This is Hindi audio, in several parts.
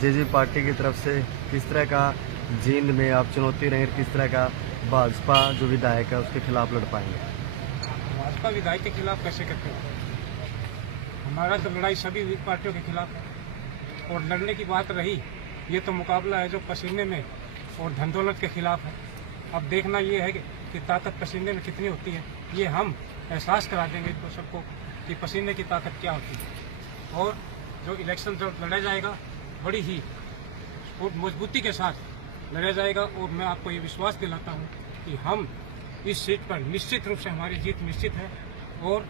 जेजेपी पार्टी की तरफ से किस तरह का जींद में आप चुनौती रहेंगे, किस तरह का भाजपा जो विधायक है उसके खिलाफ लड़ पाएंगे? भाजपा विधायक के खिलाफ कैसे करते हैं? हमारा तो लड़ाई सभी पार्टियों के खिलाफ है। और लड़ने की बात रही, ये तो मुकाबला है जो पसीने में और धन दौलत के खिलाफ है। अब देखना ये है कि ताकत पसीने में कितनी होती है, ये हम एहसास करा देंगे तो सबको कि पसीने की ताकत क्या होती है। और जो इलेक्शन जो लड़ा जाएगा बड़ी ही मजबूती के साथ लड़ा जाएगा। और मैं आपको ये विश्वास दिलाता हूँ कि हम इस सीट पर निश्चित रूप से हमारी जीत निश्चित है। और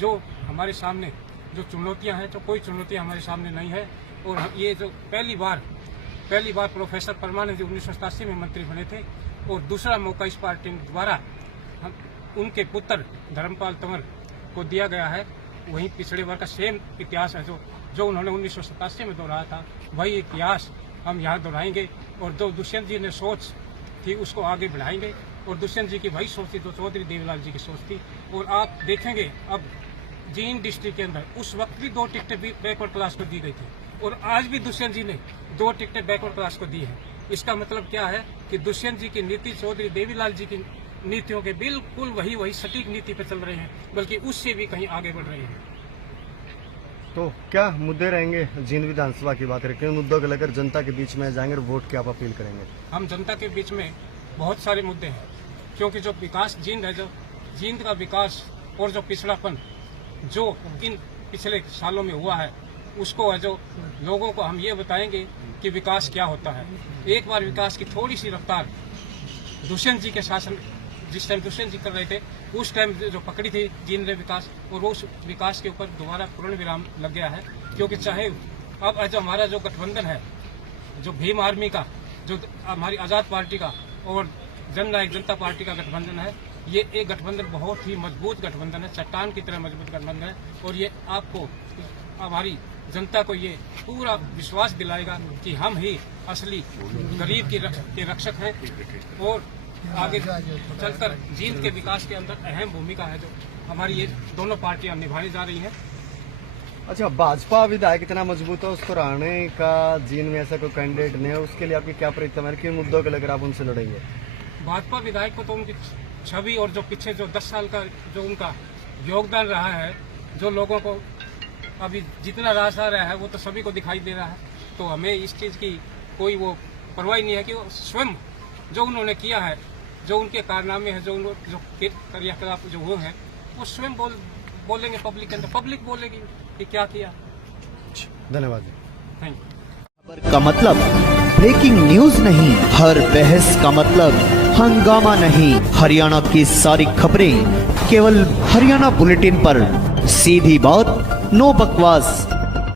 जो हमारे सामने जो चुनौतियाँ हैं, तो कोई चुनौतियाँ हमारे सामने नहीं है। और ये जो पहली बार प्रोफेसर परमानंद जी 1987 में मंत्री बने थे और दूसरा मौका इस पार्टी द्वारा हम उनके पुत्र धर्मपाल तंवर को दिया गया है। वहीं पिछड़े वर्ग का सेम इतिहास है जो उन्होंने 1987 में दोहराया था, वही इतिहास हम यहाँ दोहराएंगे। और जो दुष्यंत जी ने सोच थी उसको आगे बढ़ाएंगे। और दुष्यंत जी की वही सोच थी जो चौधरी देवीलाल जी की सोच थी। और आप देखेंगे अब जींद डिस्ट्रिक्ट के अंदर उस वक्त भी 2 टिकटें बैकवर्ड क्लास को दी गई थी और आज भी दुष्यंत जी ने 2 टिकटें बैकवर्ड क्लास को दी है। इसका मतलब क्या है कि दुष्यंत जी की नीति चौधरी देवीलाल जी की नीतियों के बिल्कुल वही सटीक नीति पर चल रहे हैं, बल्कि उससे भी कहीं आगे बढ़ रहे हैं। तो क्या मुद्दे रहेंगे? जींद विधानसभा की बात करें, किन मुद्दों को लेकर जनता के बीच में जाएंगे और वोट की आप अपील करेंगे? हम जनता के बीच में बहुत सारे मुद्दे हैं, क्योंकि जो विकास जींद है, जो जींद का विकास और जो पिछड़ापन जो इन पिछले सालों में हुआ है उसको है जो लोगों को हम ये बताएंगे कि विकास क्या होता है। एक बार विकास की थोड़ी सी रफ्तार दुष्यंत जी के शासन जिस टाइम दुष्यंत जी कर रहे थे उस टाइम जो पकड़ी थी जींद ने विकास, और उस विकास के ऊपर दोबारा पूर्ण विराम लग गया है। क्योंकि चाहे अब जो हमारा जो गठबंधन है, जो भीम आर्मी का, जो हमारी आज़ाद पार्टी का और जननायक जनता पार्टी का गठबंधन है, ये एक गठबंधन बहुत ही मजबूत गठबंधन है, चट्टान की तरह मजबूत गठबंधन है। और ये आपको हमारी जनता को ये पूरा विश्वास दिलाएगा कि हम ही असली गरीब के रक्षक हैं। और आगे चलकर जींद के विकास के अंदर अहम भूमिका है जो हमारी ये दोनों पार्टियां निभाने जा रही हैं। अच्छा, भाजपा विधायक इतना मजबूत है, उसको हराने का जींद में ऐसा कोई कैंडिडेट नहीं है, उसके लिए आपकी क्या प्रतिक्रिया है? किन मुद्दों को लेकर आप उनसे लड़ेंगे? भाजपा विधायक को तो उनकी छवि और जो पीछे जो 10 साल का जो उनका योगदान रहा है, जो लोगों को अभी जितना रास आ रहा है वो तो सभी को दिखाई दे रहा है। तो हमें इस चीज़ की कोई वो परवाह नहीं है कि वो स्वयं जो उन्होंने किया है, जो उनके कारनामे हैं, जो क्रियाकलाप जो वो हैं, वो स्वयं बोलेंगे पब्लिक के अंदर, पब्लिक बोलेगी कि क्या किया। धन्यवाद। Thank you. खबर का मतलब ब्रेकिंग न्यूज नहीं, हर बहस का मतलब हंगामा नहीं। हरियाणा की सारी खबरें केवल हरियाणा बुलेटिन पर, सीधी बात, नो बकवास।